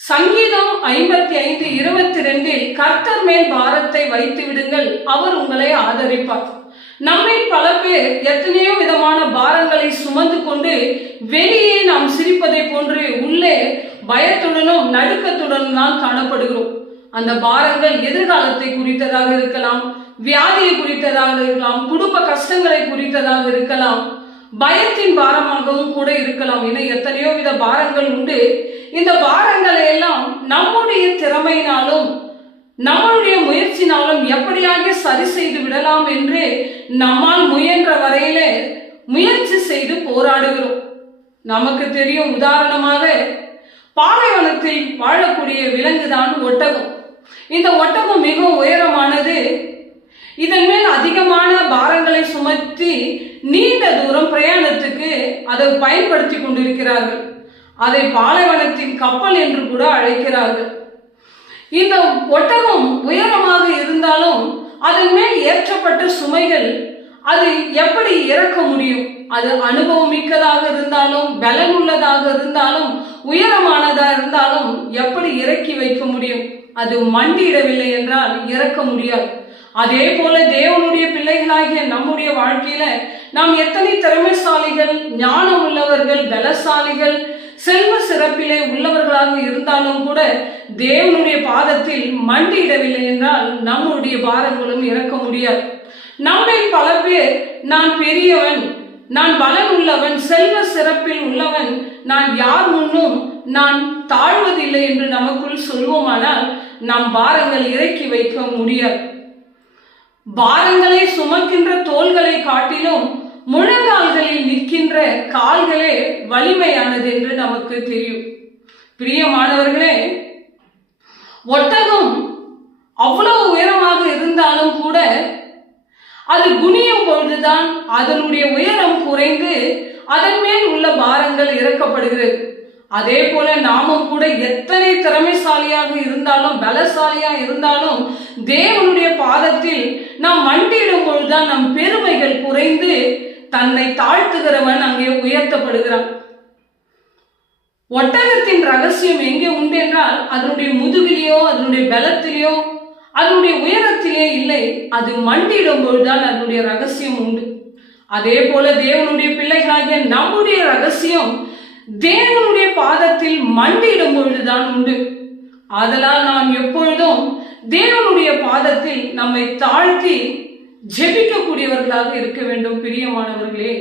சங்கீதம் 55:22 கர்த்தர் மேல் பாரத்தை வைத்து விடுங்கள், அவர் உங்களை ஆதரிப்பார். நம்மை பல பேர் எத்தனையோ விதமான பாரங்களை சுமந்து கொண்டு வெளியே நாம் சிரிப்பதை போன்று உள்ளே பயத்துடனும் நடுக்கத்துடனும் தான் காணப்படுகிறோம். அந்த பாரங்கள் எதிர்காலத்தை குறித்ததாக இருக்கலாம், வியாதியை குறித்ததாக இருக்கலாம், குடும்ப கஷ்டங்களை குறித்ததாக இருக்கலாம், பயத்தின் பாரமாகவும் கூட இருக்கலாம். என எத்தனையோ வித பாரங்கள் உண்டு. இந்த பாரங்களை எல்லாம் நம்முடைய திறமையினாலும் நம்மளுடைய முயற்சினாலும் எப்படியாக சரி செய்து விடலாம் என்று நம்மால் முயன்ற வரையிலே முயற்சி செய்து போராடுகிறோம். நமக்கு தெரியும், உதாரணமாக பாலைவனத்தில் வாழக்கூடிய விலங்குதான் ஒட்டகம். இந்த ஒட்டகம் மிகவும் உயரமானது. இதன் மேல் அதிகமான பாரங்களை சுமத்தி நீண்ட தூரம் பிரயாணத்துக்கு அதை பயன்படுத்தி கொண்டிருக்கிறார்கள். அதை பாலைவனத்தின் கப்பல் என்று கூட அழைக்கிறார்கள். இந்த ஒட்டகம் உயரமாக இருந்தாலும் அதன் மேல் ஏற்றப்பட்ட சுமைகள் அது எப்படி இறக்க முடியும்? அது அனுபவம் மிக்கதாக இருந்தாலும், பலன் உள்ளதாக இருந்தாலும், உயரமானதாக இருந்தாலும் எப்படி இறக்கி வைக்க முடியும்? அது மண்டியிடவில்லை என்றால் இறக்க முடியாது. அதே போல தேவனுடைய பிள்ளைகளாகிய நம்முடைய வாழ்க்கையில நாம் எத்தனை திறமைசாலிகள், ஞானம் உள்ளவர்கள், பலசாலிகள், செல்வ சிறப்பிலே உள்ளவர்களாக இருந்தாலும் கூட தேவனுடைய பாதத்தில் மண்டியிடவில்லை என்றால் நம்முடைய பாரங்களும் இறக்க முடியாது. நம்மை பல பேர் நான் பெரியவன், நான் பலன் உள்ளவன், செல்வ சிறப்பில் உள்ளவன், நான் யார் முன்னும் நான் தாழ்வதில்லை என்று நமக்குள் சொல்வோமானால் நம் பாரங்கள் இறக்கி வைக்க முடியாது. பாரங்களை சுமக்கின்ற தோள்களை காட்டிலும் முழங்கால்களில் நிற்கின்ற கால்களே வலிமையானது என்று நமக்கு தெரியும். பிரியமானவர்களே, ஒட்டகம் அவ்வளவு உயரமாக இருந்தாலும் கூட அது குனியும் பொழுதுதான் அதனுடைய உயரம் குறைந்து அதன் மேல் உள்ள பாரங்கள் இறக்கப்படுகிறது. அதே போல நாமும் கூட எத்தனை திறமைசாலியாக இருந்தாலும், பலசாலியா இருந்தாலும் தேவனுடைய பாதத்தில் நாம் மண்டியிடும் பொழுதுதான் நம் பெருமைகள் குறைந்து தன்னை தாழ்த்துகிறவன் அங்கே உயர்த்தப்படுகிறான். ஒட்டகத்தின் ரகசியம் எங்கே உண்டு என்றால் அதனுடைய முதுகிலேயோ, அதனுடைய பலத்திலேயோ, அதனுடைய உயரத்திலே இல்லை. அது மண்டியிடும் பொழுதுதான் அதனுடைய ரகசியம் உண்டு. அதே போல தேவனுடைய பிள்ளைகளாகிய நம்முடைய ரகசியம் தேவனுடைய பாதத்தில் மண்டியிடும் பொழுதுதான் உண்டு. ஆதலால் நாம் எப்பொழுதும் தேவனுடைய பாதத்தில் நம்மை தாழ்த்தி ஜெபிக்கக்கூடியவர்களாக இருக்க வேண்டும். பிரியமானவர்களே,